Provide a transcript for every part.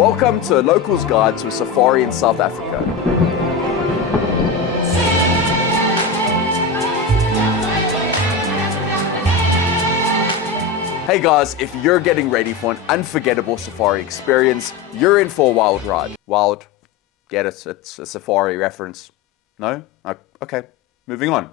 Welcome to a local's guide to a safari in South Africa. Hey guys, if you're getting ready for an unforgettable safari experience, you're in for a wild ride. Wild, get it, it's a safari reference. No? Okay, moving on.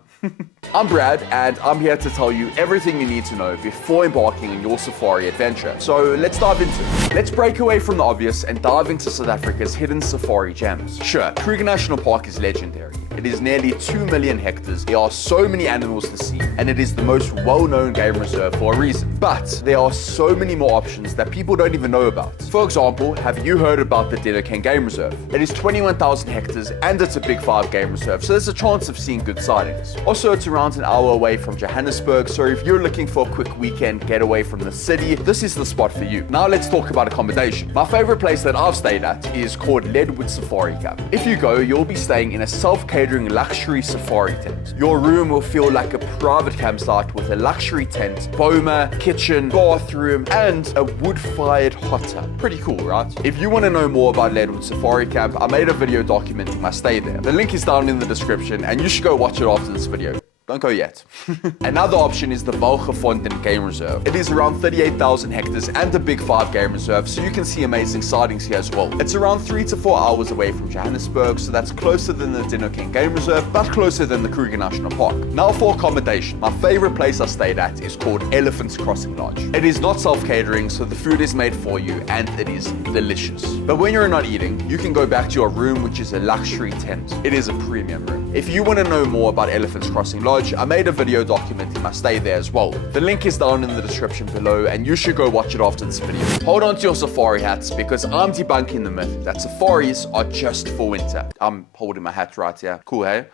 I'm Brad, and I'm here to tell you everything you need to know before embarking on your safari adventure. So let's dive into it. Let's break away from the obvious and dive into South Africa's hidden safari gems. Sure, Kruger National Park is legendary. It is nearly 2 million hectares, there are so many animals to see, and it is the most well-known game reserve for a reason. But there are so many more options that people don't even know about. For example, have you heard about the Dinokeng Game Reserve? It is 21,000 hectares and it's a Big 5 game reserve, so there's a chance of seeing good sightings. Also, it's around an hour away from Johannesburg, so if you're looking for a quick weekend getaway from the city, this is the spot for you. Now let's talk about accommodation. My favorite place that I've stayed at is called Leadwood Safari Camp. If you go, you'll be staying in a self-catering luxury safari tent. Your room will feel like a private campsite with a luxury tent, boma, kitchen, bathroom, and a wood-fired hot tub. Pretty cool, right? If you want to know more about Leadwood Safari Camp, I made a video documenting my stay there. The link is down in the description, and you should go watch it after this video. Don't go yet. Another option is the Valgefontein Game Reserve. It is around 38,000 hectares and a Big 5 game reserve, so you can see amazing sightings here as well. It's around 3 to 4 hours away from Johannesburg, so that's closer than the Dinokeng Game Reserve, but closer than the Kruger National Park. Now for accommodation. My favorite place I stayed at is called Elephant's Crossing Lodge. It is not self-catering, so the food is made for you, and it is delicious. But when you're not eating, you can go back to your room, which is a luxury tent. It is a premium room. If you want to know more about Elephant's Crossing Lodge, I made a video documenting my stay there as well. The link is down in the description below, and you should go watch it after this video. Hold on to your safari hats, because I'm debunking the myth that safaris are just for winter. I'm holding my hat right here. Cool, hey?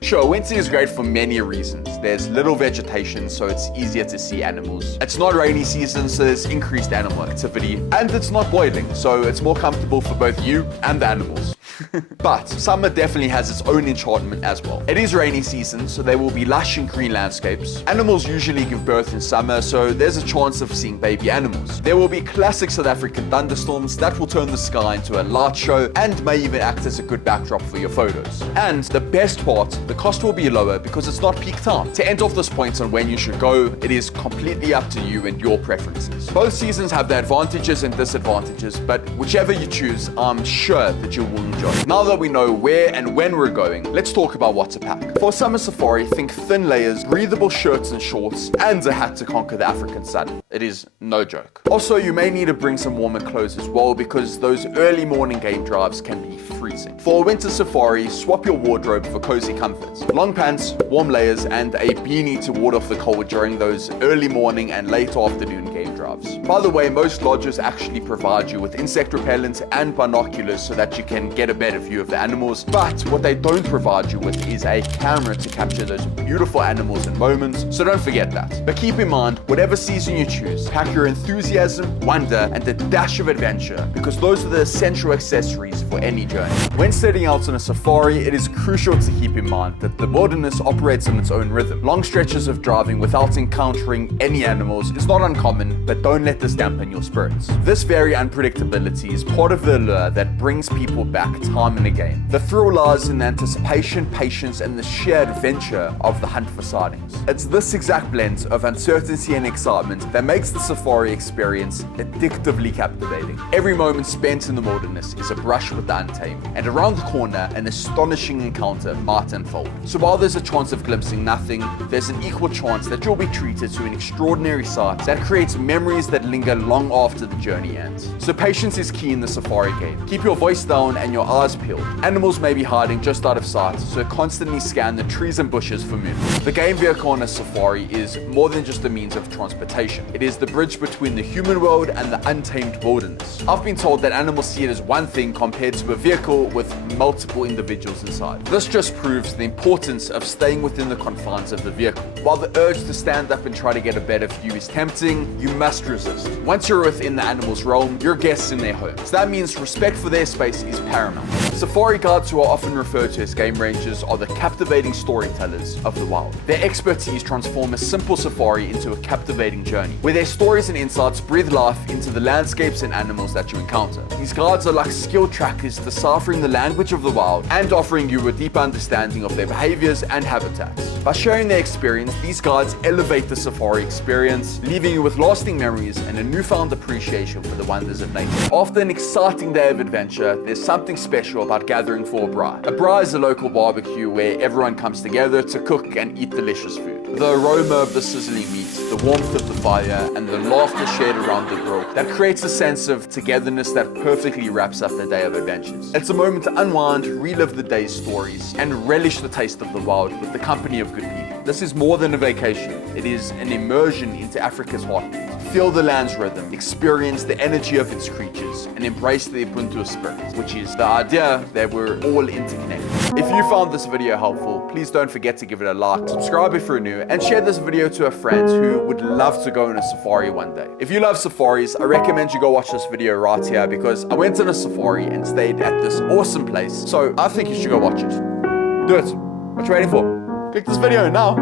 Sure, winter is great for many reasons. There's little vegetation, so it's easier to see animals. It's not rainy season, so there's increased animal activity. And it's not boiling, so it's more comfortable for both you and the animals. But summer definitely has its own enchantment as well. It is rainy season, so there will be lush and green landscapes. Animals usually give birth in summer, so there's a chance of seeing baby animals. There will be classic South African thunderstorms that will turn the sky into a light show and may even act as a good backdrop for your photos. And the best part, the cost will be lower because it's not peak time. To end off this point on when you should go, it is completely up to you and your preferences. Both seasons have their advantages and disadvantages, but whichever you choose, I'm sure that you will enjoy. Now that we know where and when we're going, let's talk about what to pack. For summer safari, think thin layers, breathable shirts and shorts, and a hat to conquer the African sun. It is no joke. Also, you may need to bring some warmer clothes as well, because those early morning game drives can be freezing. For a winter safari, swap your wardrobe for cozy comforts. Long pants, warm layers, and a beanie to ward off the cold during those early morning and late afternoon game drives. By the way, most lodges actually provide you with insect repellent and binoculars so that you can get a better view of the animals, but what they don't provide you with is a camera to capture those beautiful animals and moments, so don't forget that. But keep in mind, whatever season you choose, pack your enthusiasm, wonder, and a dash of adventure, because those are the essential accessories for any journey. When setting out on a safari, it is crucial to keep in mind that the wilderness operates on its own rhythm. Long stretches of driving without encountering any animals is not uncommon, but don't let this dampen your spirits. This very unpredictability is part of the allure that brings people back time and again. The thrill lies in the anticipation, patience, and the sheer adventure of the hunt for sightings. It's this exact blend of uncertainty and excitement that makes the safari experience addictively captivating. Every moment spent in the wilderness is a brush with the untamed, and around the corner, an astonishing encounter might unfold. So while there's a chance of glimpsing nothing, there's an equal chance that you'll be treated to an extraordinary sight that creates memories that linger long after the journey ends. So patience is key in the safari game. Keep your voice down and your eyes peeled. Animals may be hiding just out of sight, so constantly scan the trees and bushes for movement. The game vehicle on a safari is more than just a means of transportation. It is the bridge between the human world and the untamed wilderness. I've been told that animals see it as one thing compared to a vehicle with multiple individuals inside. This just proves the importance of staying within the confines of the vehicle. While the urge to stand up and try to get a better view is tempting, you must must resist. Once you're within the animal's realm, you're guests in their home. So that means respect for their space is paramount. Safari guides, who are often referred to as game rangers, are the captivating storytellers of the wild. Their expertise transform a simple safari into a captivating journey, where their stories and insights breathe life into the landscapes and animals that you encounter. These guides are like skilled trackers, deciphering the language of the wild and offering you a deep understanding of their behaviors and habitats. By sharing their experience, these guides elevate the safari experience, leaving you with lasting memories and a newfound appreciation for the wonders of nature. After an exciting day of adventure, there's something special about gathering for a braai. A braai is a local barbecue where everyone comes together to cook and eat delicious food. The aroma of the sizzling meat, the warmth of the fire, and the laughter shared around the grill, that creates a sense of togetherness that perfectly wraps up the day of adventures. It's a moment to unwind, relive the day's stories, and relish the taste of the wild with the company of good people. This is more than a vacation. It is an immersion into Africa's heartbeat. Feel the land's rhythm, experience the energy of its creatures, and embrace the Ubuntu spirit, which is the idea that we're all interconnected. If you found this video helpful, please don't forget to give it a like, subscribe if you're new, and share this video to a friend who would love to go on a safari one day. If you love safaris, I recommend you go watch this video right here, because I went on a safari and stayed at this awesome place, so I think you should go watch it. Do it. What you waiting for? Click this video now.